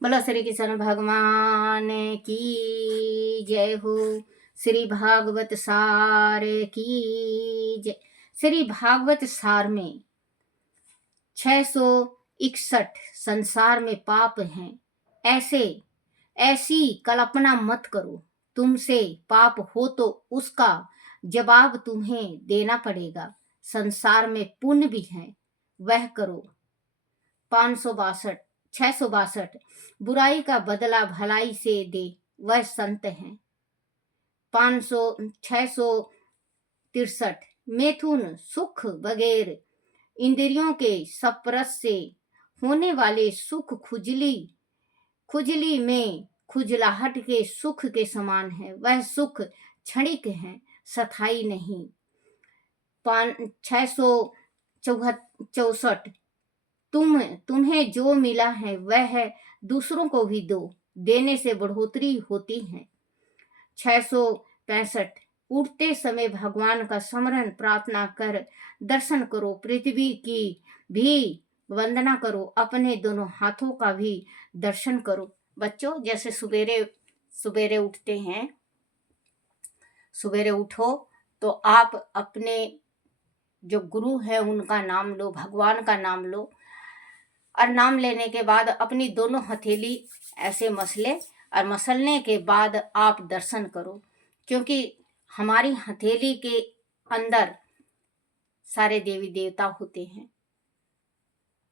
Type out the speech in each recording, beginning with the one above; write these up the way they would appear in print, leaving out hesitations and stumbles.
बोलो श्री कृष्ण भगवान की जय हो। श्री भागवत सार की जय। श्री भागवत सार में 661 संसार में पाप हैं। ऐसी कल्पना मत करो। तुमसे पाप हो तो उसका जवाब तुम्हें देना पड़ेगा। संसार में पुण्य भी है, वह करो। 562 662 बुराई का बदला भलाई से दे, वह संत है। 663 मैथुन सुख बगैर इंद्रियों के सपरस से होने वाले सुख खुजली में खुजलाहट के सुख के समान है। वह सुख क्षणिक है, स्थायी नहीं। 664 तुम्हें जो मिला है वह दूसरों को भी दो, देने से बढ़ोतरी होती है। 665 उठते समय भगवान का स्मरण प्रार्थना कर दर्शन करो। पृथ्वी की भी वंदना करो, अपने दोनों हाथों का भी दर्शन करो। बच्चों, जैसे सवेरे उठते हैं, सवेरे उठो तो आप अपने जो गुरु है उनका नाम लो, भगवान का नाम लो, और नाम लेने के बाद अपनी दोनों हथेली ऐसे मसले, और मसलने के बाद आप दर्शन करो। क्योंकि हमारी हथेली के अंदर सारे देवी देवता होते हैं।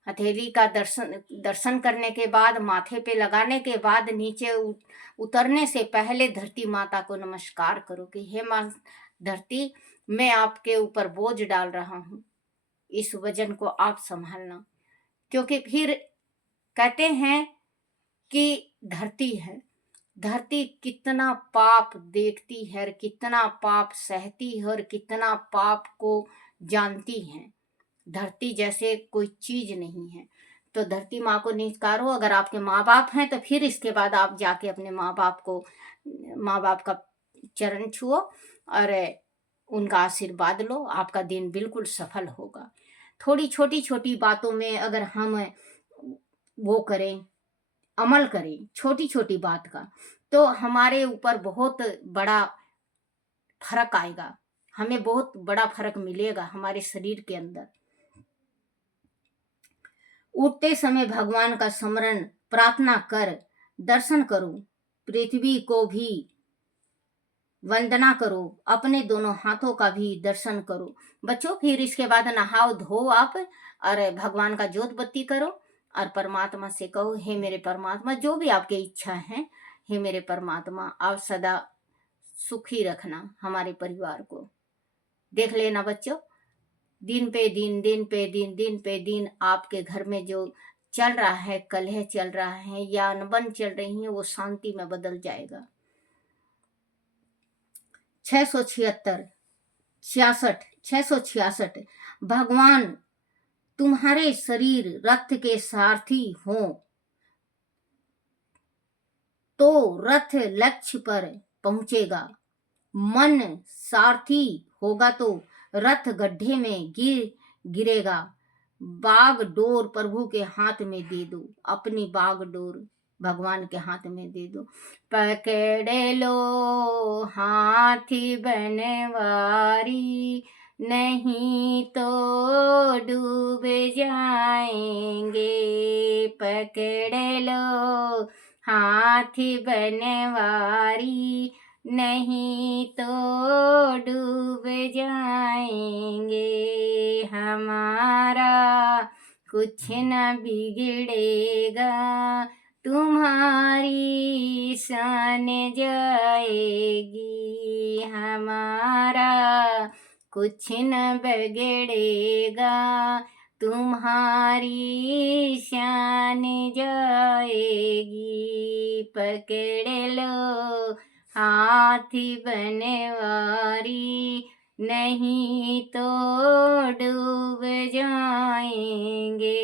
हथेली का दर्शन करने के बाद, माथे पे लगाने के बाद, नीचे उतरने से पहले धरती माता को नमस्कार करो कि हे माँ धरती, मैं आपके ऊपर बोझ डाल रहा हूँ, इस वजन को आप संभालना। क्योंकि फिर कहते हैं कि धरती है, धरती कितना पाप देखती है, कितना पाप सहती है और कितना पाप को जानती है। धरती जैसे कोई चीज नहीं है। तो धरती माँ को निकारो। अगर आपके माँ बाप हैं तो फिर इसके बाद आप जाके अपने माँ बाप का चरण छुओ और उनका आशीर्वाद लो। आपका दिन बिल्कुल सफल होगा। थोड़ी छोटी छोटी बातों में अगर हम वो करें, अमल करें छोटी छोटी बात का, तो हमारे ऊपर बहुत बड़ा फर्क आएगा। हमें बहुत बड़ा फर्क मिलेगा हमारे शरीर के अंदर। उठते समय भगवान का स्मरण प्रार्थना कर दर्शन करो। पृथ्वी को भी वंदना करो, अपने दोनों हाथों का भी दर्शन करो। बच्चों, फिर इसके बाद नहाओ धो आप और भगवान का जोत बत्ती करो और परमात्मा से कहो, हे मेरे परमात्मा, जो भी आपकी इच्छा है, हे मेरे परमात्मा, आप सदा सुखी रखना हमारे परिवार को। देख लेना बच्चों, दिन पे दिन आपके घर में जो चल रहा है, कलह चल रहा है या अनबन चल रही है, वो शांति में बदल जाएगा। 666 भगवान तुम्हारे शरीर रथ के सारथी हो तो रथ लक्ष्य पर पहुंचेगा। मन सारथी होगा तो रथ गड्ढे में गिरेगा। बागडोर प्रभु के हाथ में दे दो, अपनी बागडोर भगवान के हाथ में दे दो। पकड़ लो हाथी बनवारी, नहीं तो डूब जाएंगे। पकड़ लो हाथी बनवारी, नहीं तो डूब जाएंगे। हमारा कुछ न बिगड़ेगा, तुम्हारी शान जाएगी। हमारा कुछ न बिगड़ेगा, तुम्हारी शान जाएगी। पकड़ लो हाथी बनवारी, नहीं तो डूब जाएंगे।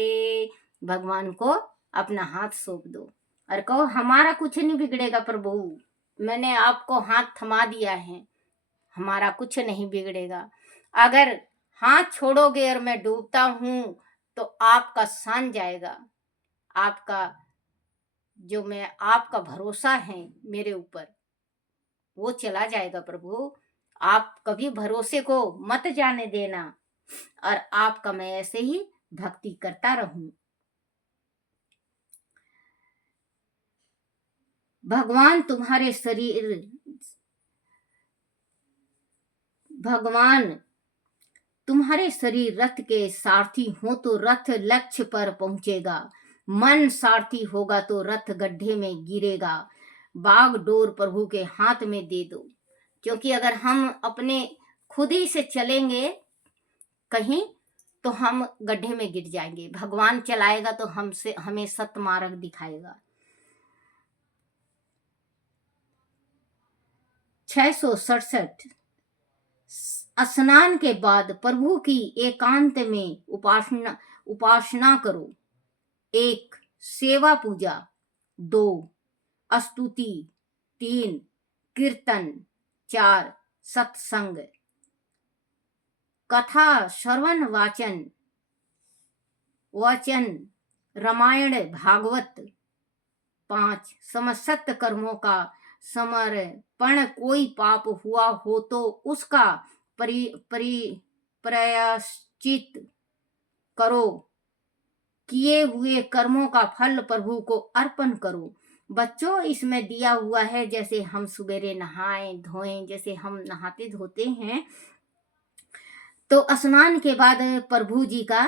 भगवान को अपना हाथ सौंप दो और कहो, हमारा कुछ नहीं बिगड़ेगा प्रभु, मैंने आपको हाथ थमा दिया है, हमारा कुछ नहीं बिगड़ेगा। अगर हाथ छोड़ोगे और मैं डूबता हूं तो आपका सान जाएगा, आपका जो मैं आपका भरोसा है मेरे ऊपर, वो चला जाएगा प्रभु। आप कभी भरोसे को मत जाने देना, और आपका मैं ऐसे ही भक्ति करता रहूं। भगवान तुम्हारे शरीर भगवान तुम्हारे शरीर रथ के सारथी हो तो रथ लक्ष्य पर पहुंचेगा, मन सारथी होगा तो रथ गड्ढे में गिरेगा। बागडोर प्रभु के हाथ में दे दो, क्योंकि अगर हम अपने खुद ही से चलेंगे कहीं तो हम गड्ढे में गिर जाएंगे। भगवान चलाएगा तो हमसे हमें सत मार्ग दिखाएगा। 667। स्नान के बाद प्रभु की एकांत में उपासना करो। 1 सेवा पूजा, 2 स्तुति, 3 कीर्तन, 4 सत्संग, कथा श्रवण वचन रामायण भागवत, 5 समस्त कर्मों का समर्पण। कोई पाप हुआ हो तो उसका प्रायश्चित करो। किए हुए कर्मों का फल प्रभु को अर्पण करो। बच्चों, इसमें दिया हुआ है जैसे हम सवेरे नहाएं धोएं, जैसे हम नहाते धोते हैं, तो स्नान के बाद प्रभु जी का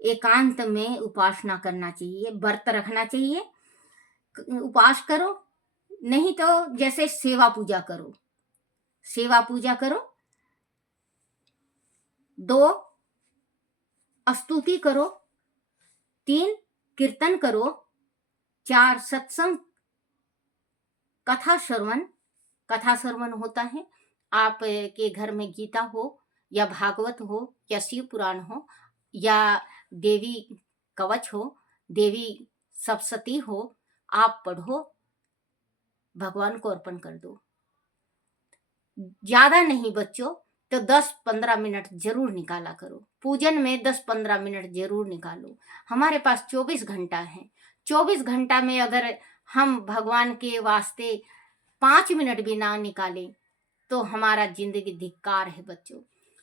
एकांत में उपासना करना चाहिए, व्रत रखना चाहिए, उपवास करो। नहीं तो जैसे सेवा पूजा करो, 2 स्तुति करो, 3 कीर्तन करो, 4 सत्संग कथा श्रवण होता है। आप के घर में गीता हो या भागवत हो या शिव पुराण हो या देवी कवच हो, देवी सप्तशती हो, आप पढ़ो, भगवान को अर्पण कर दो। ज्यादा नहीं बच्चों तो 10-15 मिनट जरूर निकाला करो। पूजन में 10-15 मिनट जरूर निकालो। हमारे पास 24 घंटा है। 24 घंटा में अगर हम भगवान के वास्ते 5 मिनट भी ना निकालें तो हमारा जिंदगी धिक्कार है बच्चों।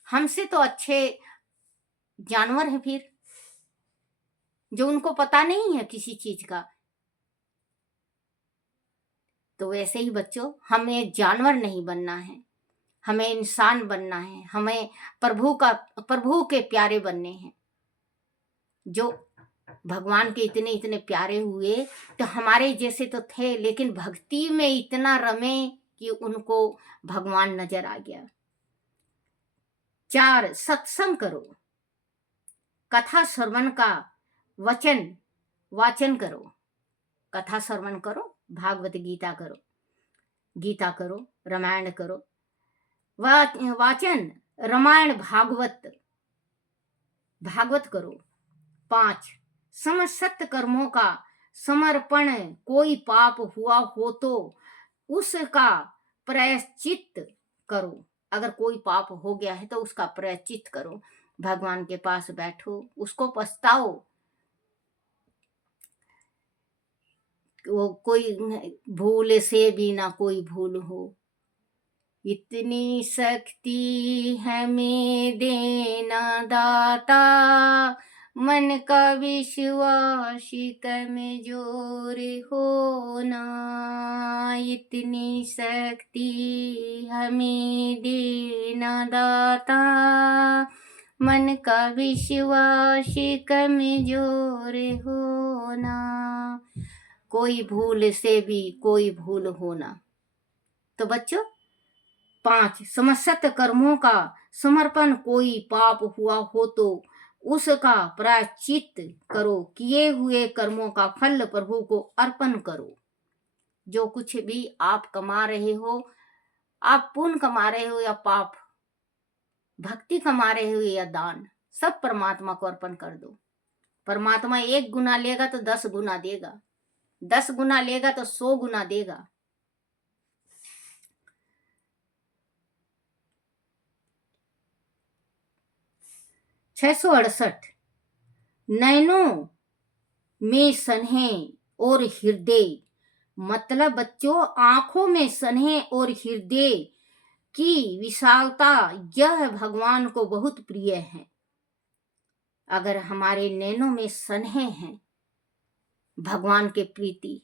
हमसे तो अच्छे जानवर है फिर, जो उनको पता नहीं है किसी चीज का। तो वैसे ही बच्चों, हमें जानवर नहीं बनना है, हमें इंसान बनना है। हमें प्रभु के प्यारे बनने हैं। जो भगवान के इतने इतने प्यारे हुए तो हमारे जैसे तो थे, लेकिन भक्ति में इतना रमे कि उनको भगवान नजर आ गया। 4 सत्संग करो, कथा श्रवण का वाचन करो, कथा श्रवण करो, भागवत गीता करो, रामायण करो, वाचन रामायण भागवत करो। 5 समस्त कर्मों का समर्पण। कोई पाप हुआ हो तो उसका प्रायश्चित करो। अगर कोई पाप हो गया है तो उसका प्रायश्चित करो। भगवान के पास बैठो, उसको पछताओ। वो कोई भूल से भी ना कोई भूल हो। इतनी शक्ति हमें देना दाता, मन का विश्वास कमजोर होना। इतनी शक्ति हमें देना दाता, मन का विश्वास कमजोर होना। कोई भूल से भी कोई भूल होना। तो बच्चों, 5 समस्त कर्मों का समर्पण। कोई पाप हुआ हो तो उसका प्रायश्चित करो। किए हुए कर्मों का फल प्रभु को अर्पण करो। जो कुछ भी आप कमा रहे हो, आप पुण्य कमा रहे हो या पाप, भक्ति कमा रहे हो या दान, सब परमात्मा को अर्पण कर दो। परमात्मा 1 गुना लेगा तो 10 गुना देगा, 10 गुना लेगा तो 100 गुना देगा। छह सौ 68 नैनों में सन्हे और हृदय, मतलब बच्चों आंखों में सन्हे और हृदय की विशालता, यह भगवान को बहुत प्रिय है। अगर हमारे नैनों में सन्हे हैं भगवान के प्रीति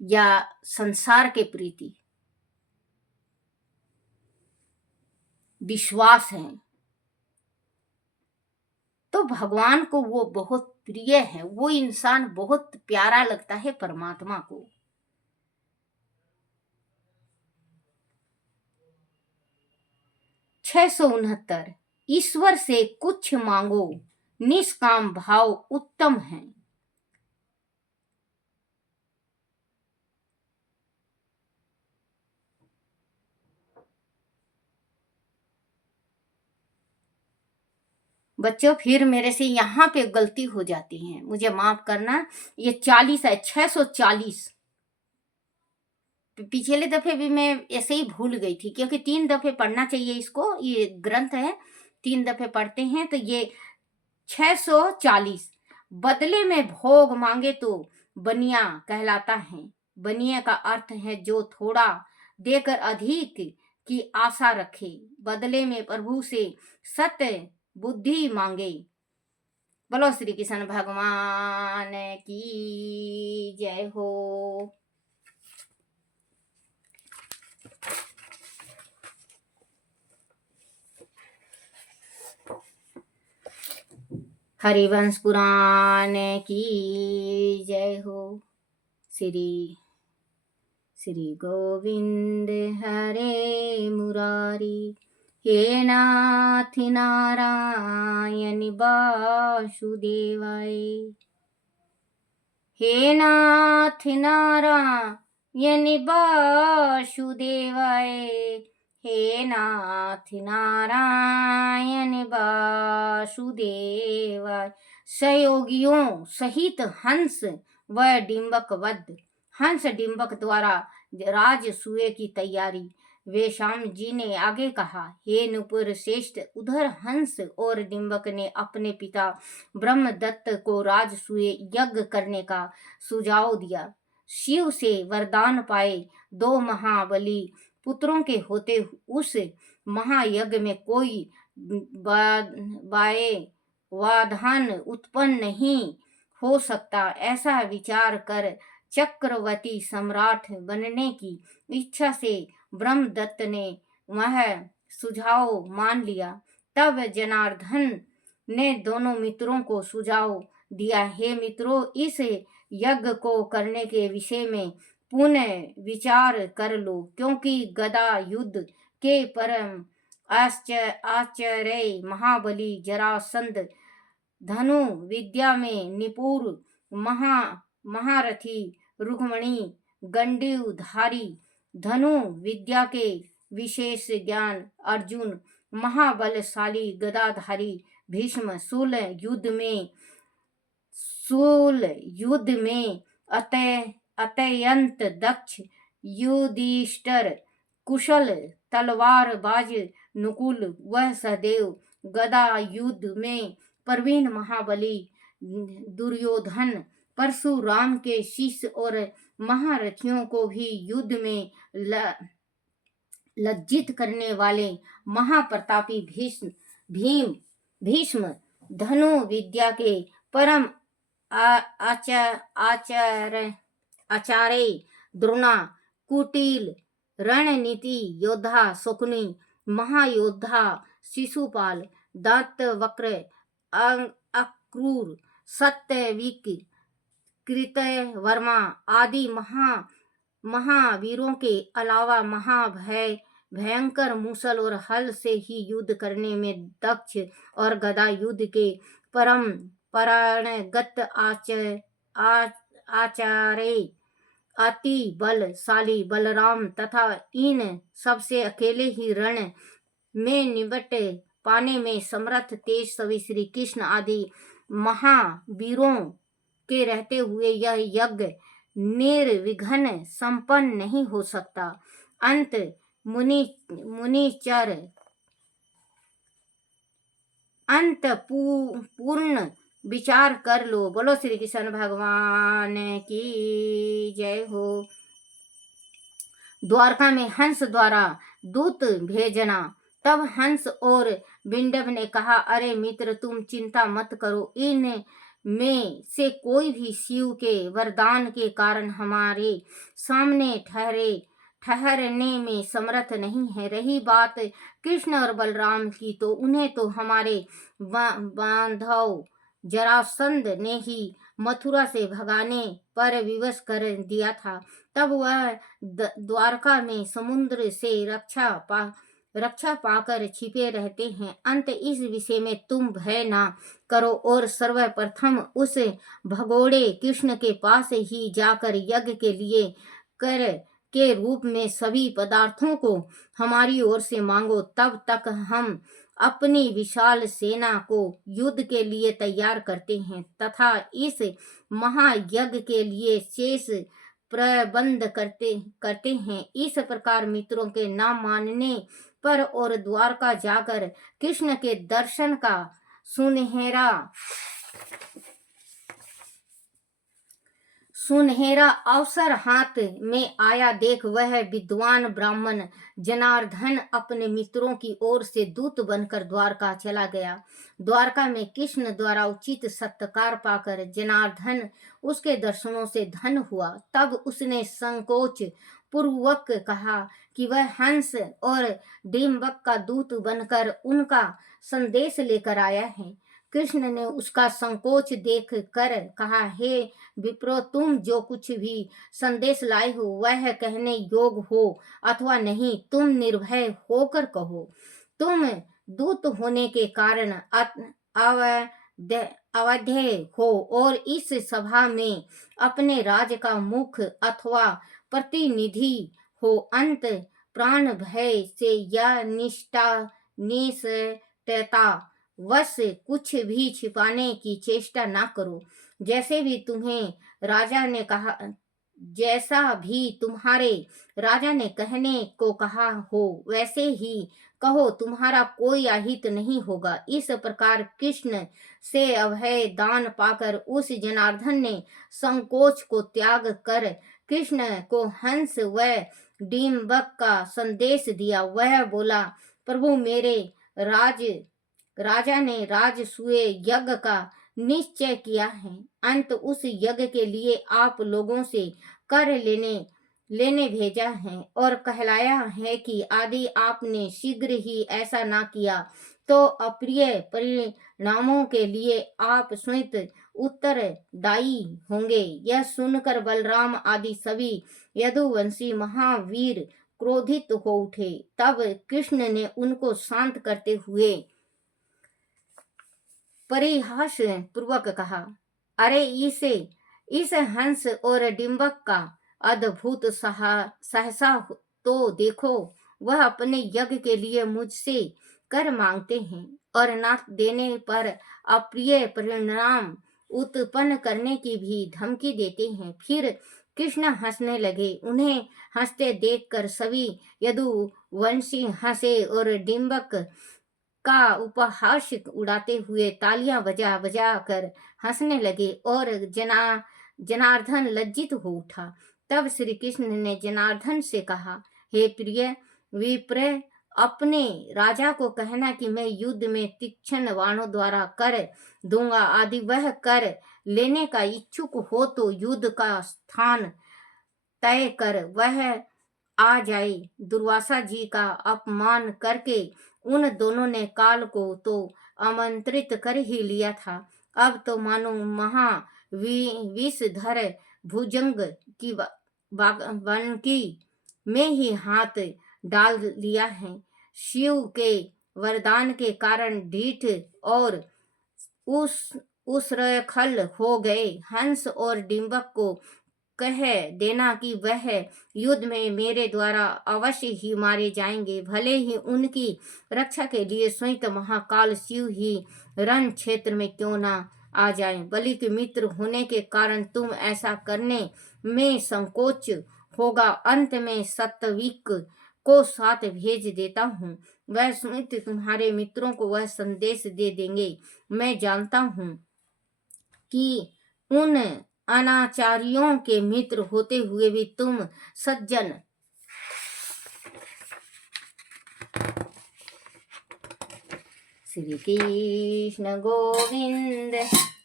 या संसार के प्रीति, विश्वास है, तो भगवान को वो बहुत प्रिय है, वो इंसान बहुत प्यारा लगता है परमात्मा को। छह सौ उनहत्तर, ईश्वर से कुछ मांगो, निष्काम भाव उत्तम है। बच्चों फिर मेरे से यहाँ पे गलती हो जाती है, मुझे माफ करना। ये 40 है, 640। पिछले दफे भी मैं ऐसे ही भूल गई थी, क्योंकि 3 दफे पढ़ना चाहिए इसको, ये ग्रंथ है 3 दफे पढ़ते हैं। तो ये 640, बदले में भोग मांगे तो बनिया कहलाता है। बनिया का अर्थ है जो थोड़ा देकर अधिक की आशा रखे, बदले में प्रभु से सत्य बुद्धि मांगे। बोलो श्री कृष्ण भगवान की जय हो। हरिवंश पुराण की जय हो। श्री श्री गोविंद हरे मुरारी, हे नाथ नारायण वासुदेवाय, हे नाथ नारायण वासुदेवाय, हे नाथ नारायण वासुदेवाय। सहयोगियों सहित हंस व डिंबक वध, हंस डिंबक द्वारा राजसूय की तैयारी। वेश्याम जी ने आगे कहा, हे नुपुर श्रेष्ठ, उधर हंस और डिंबक ने अपने पिता ब्रह्मदत्त को राजसूय यज्ञ करने का सुझाव दिया। शिव से वरदान पाए 2 महाबली पुत्रों के होते उस महायज्ञ में कोई वाधान उत्पन्न नहीं हो सकता, ऐसा विचार कर चक्रवर्ती सम्राट बनने की इच्छा से ब्रह्मदत्त ने वह सुझाव मान लिया। तब जनार्दन ने दोनों मित्रों को सुझाव दिया, हे मित्रों, इस यज्ञ को करने के विषय में पुनः विचार कर लो, क्योंकि गदा युद्ध के परम आचार्य महाबली जरासंध, धनु विद्या में निपुण महारथी रुक्मणी, गंडीवधारी धनु विद्या के विशेष ज्ञान अर्जुन, महाबलशाली गदाधारी भीष्म, शूल युद्ध में अत्यंत दक्ष युधिष्ठिर, कुशल तलवारबाज नकुल, वह सहदेव, गदा युद्ध में प्रवीण महाबली दुर्योधन, परशुराम के शिष्य और महारथियों को भी युद्ध में लज्जित करने वाले महाप्रतापी भीष्म, धनु विद्या के परम आचार्य द्रोणा, कुटिल रणनीति योद्धा शकुनी, महायोद्धा शिशुपाल, दत्तवक्र, अक्रूर, सत्यविक, कृतवर्मा आदि महावीरों के अलावा भयंकर मूसल और हल से ही युद्ध करने में दक्ष और गदा युद्ध के परम पारंगत आचार्य अति बलशाली बलराम तथा इन सबसे अकेले ही रण में निबट पाने में समर्थ तेजस्वी श्री कृष्ण आदि महावीरों के रहते हुए यह यज्ञ निर्विघ्न संपन्न नहीं हो सकता। अंत मुनिचर अंत पूर्ण विचार कर लो। बोलो श्री कृष्ण भगवान की जय हो। द्वारका में हंस द्वारा दूत भेजना। तब हंस और बिंडव ने कहा, अरे मित्र, तुम चिंता मत करो, इन में से कोई भी शिव के वरदान के कारण हमारे सामने ठहरने में समर्थ नहीं है। रही बात कृष्ण और बलराम की, तो उन्हें तो हमारे बांधव जरासंध ने ही मथुरा से भगाने पर विवश कर दिया था। तब वह द्वारका में समुद्र से रक्षा पाकर छिपे रहते हैं। अंत इस विषय में तुम भय ना करो और सर्वप्रथम उस भगोड़े कृष्ण के पास ही जाकर यज्ञ के लिए कर के रूप में सभी पदार्थों को हमारी ओर से मांगो। तब तक हम अपनी विशाल सेना को युद्ध के लिए तैयार करते हैं तथा इस महायज्ञ के लिए शेष प्रबंध करते हैं। इस प्रकार मित्रों के न मानने पर और द्वारका जाकर कृष्ण के दर्शन का सुनहरा अवसर हाथ में आया देख वह विद्वान ब्राह्मण जनार्दन अपने मित्रों की ओर से दूत बनकर द्वारका चला गया। द्वारका में कृष्ण द्वारा उचित सत्कार पाकर जनार्दन उसके दर्शनों से धन्य हुआ। तब उसने संकोच पूर्वक कहा कि वह हंस और डिंबक का दूत बनकर उनका संदेश लेकर आया है। कृष्ण ने उसका संकोच देख कर कहा, हे विप्रो, तुम जो कुछ भी संदेश लाए हो वह कहने योग्य हो अथवा नहीं, तुम निर्भय होकर कहो। तुम दूत होने के कारण अवध्य हो और इस सभा में अपने राज का मुख अथवा प्रतिनिधि हो। अंत प्राण भय से या निष्ठता वश कुछ भी छिपाने की चेष्टा ना करो। जैसे भी तुम्हारे राजा ने कहने को कहा हो वैसे ही कहो, तुम्हारा कोई अहित नहीं होगा। इस प्रकार कृष्ण से अभय दान पाकर उस जनार्दन ने संकोच को त्याग कर कृष्ण को हंस व डिंबक का संदेश दिया। वह बोला, प्रभु, मेरे राजा ने राजसूय यज्ञ का निश्चय किया है। अंत उस यज्ञ के लिए आप लोगों से कर लेने भेजा है और कहलाया है कि यदि आपने शीघ्र ही ऐसा ना किया तो अप्रिय परिणामों के लिए आप स्वयं उत्तरदायी होंगे। यह सुनकर बलराम आदि सभी यदुवंशी महावीर क्रोधित हो उठे। तब कृष्ण ने उनको शांत करते हुए परिहास पूर्वक कहा, अरे इस हंस और डिंबक का अद्भुत सहसा तो देखो। वह अपने यज्ञ के लिए मुझसे कर मांगते हैं और न देने पर अप्रिय परिणाम उत्पन्न करने की भी धमकी देते हैं। फिर कृष्ण हंसने लगे। उन्हें हंसते देखकर सभी यदुवंशी हंसे और डिंबक का उपहास उड़ाते हुए तालियां बजा बजा कर हंसने लगे और जनार्दन लज्जित हो उठा। तब श्री कृष्ण ने जनार्दन से कहा, हे प्रिय विप्र, अपने राजा को कहना कि मैं युद्ध में तीक्ष्ण बाणों द्वारा कर दूंगा। आदि वह कर लेने का इच्छुक हो तो युद्ध का स्थान तय कर वह आ जाए। दुर्वासा जी का अपमान करके उन दोनों ने काल को तो आमंत्रित कर ही लिया था, अब तो मानो विषधर भुजंग की बनकी में ही हाथ डाल लिया है। शिव के वरदान के कारण ढीठ और उसरखल हो गए हंस और डिंबक को कह देना कि वह युद्ध में मेरे द्वारा अवश्य ही मारे जाएंगे, भले ही उनकी रक्षा के लिए स्वयं महाकाल शिव ही रण क्षेत्र में क्यों ना आ जाए। बलि के मित्र होने के कारण तुम ऐसा करने में संकोच होगा। अंत में सत्विक को साथ भेज देता हूँ, वह स्वयं तुम्हारे मित्रों को वह संदेश दे देंगे। मैं जानता हूँ कि उन अनाचारियों के मित्र होते हुए भी तुम सज्जन श्री कृष्ण गोविंद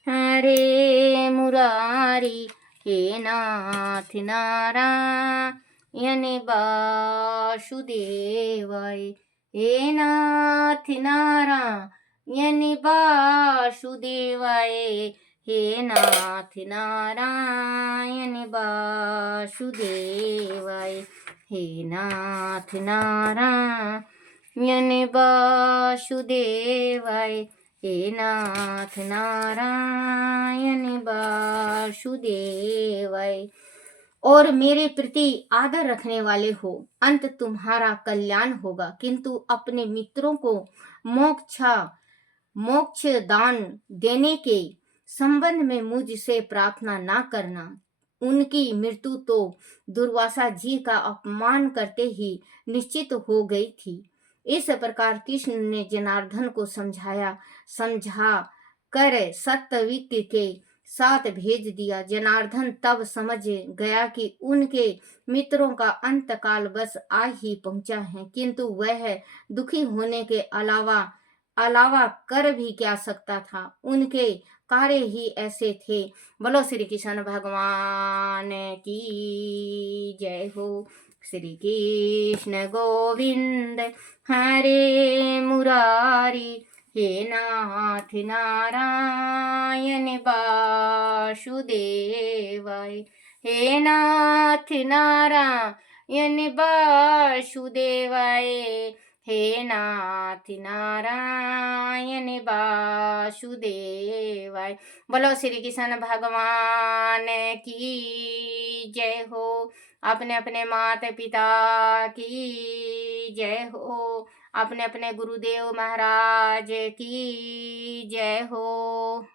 हरे मुरारी, हे नाथ नारायण वासुदेवाय, हे नाथ नारायण वासुदेवाय, हे नाथ नारायण वासुदेवाय, हे नाथ नारायण वासुदेवाय, हे नाथ नारायण वासुदेवाय। और मेरे प्रति आदर रखने वाले हो, अंत तुम्हारा कल्याण होगा, किंतु अपने मित्रों को मोक्ष दान देने के संबंध में मुझसे प्रार्थना ना करना। उनकी मृत्यु तो दुर्वासा जी का अपमान करते ही निश्चित हो गई थी। इस प्रकार कृष्ण ने जनार्दन को समझा कर सत्यविक के साथ भेज दिया। जनार्दन तब समझ गया कि उनके मित्रों का अंतकाल बस आ ही पहुंचा है, किंतु वह दुखी होने के अलावा कर भी क्या सकता था। उनके कार्य ही ऐसे थे। बोलो श्री कृष्ण भगवान की जय हो। श्री कृष्ण गोविंद हरे मुरारी, हे नाथ नारायण वासुदेवाय, हे नाथ नारायण वासुदेवाय, हे नाथ नारायण वासुदेवाय। बोलो श्री कृष्ण भगवान की जय हो। अपने अपने माता पिता की जय हो। अपने अपने गुरुदेव महाराज की जय हो।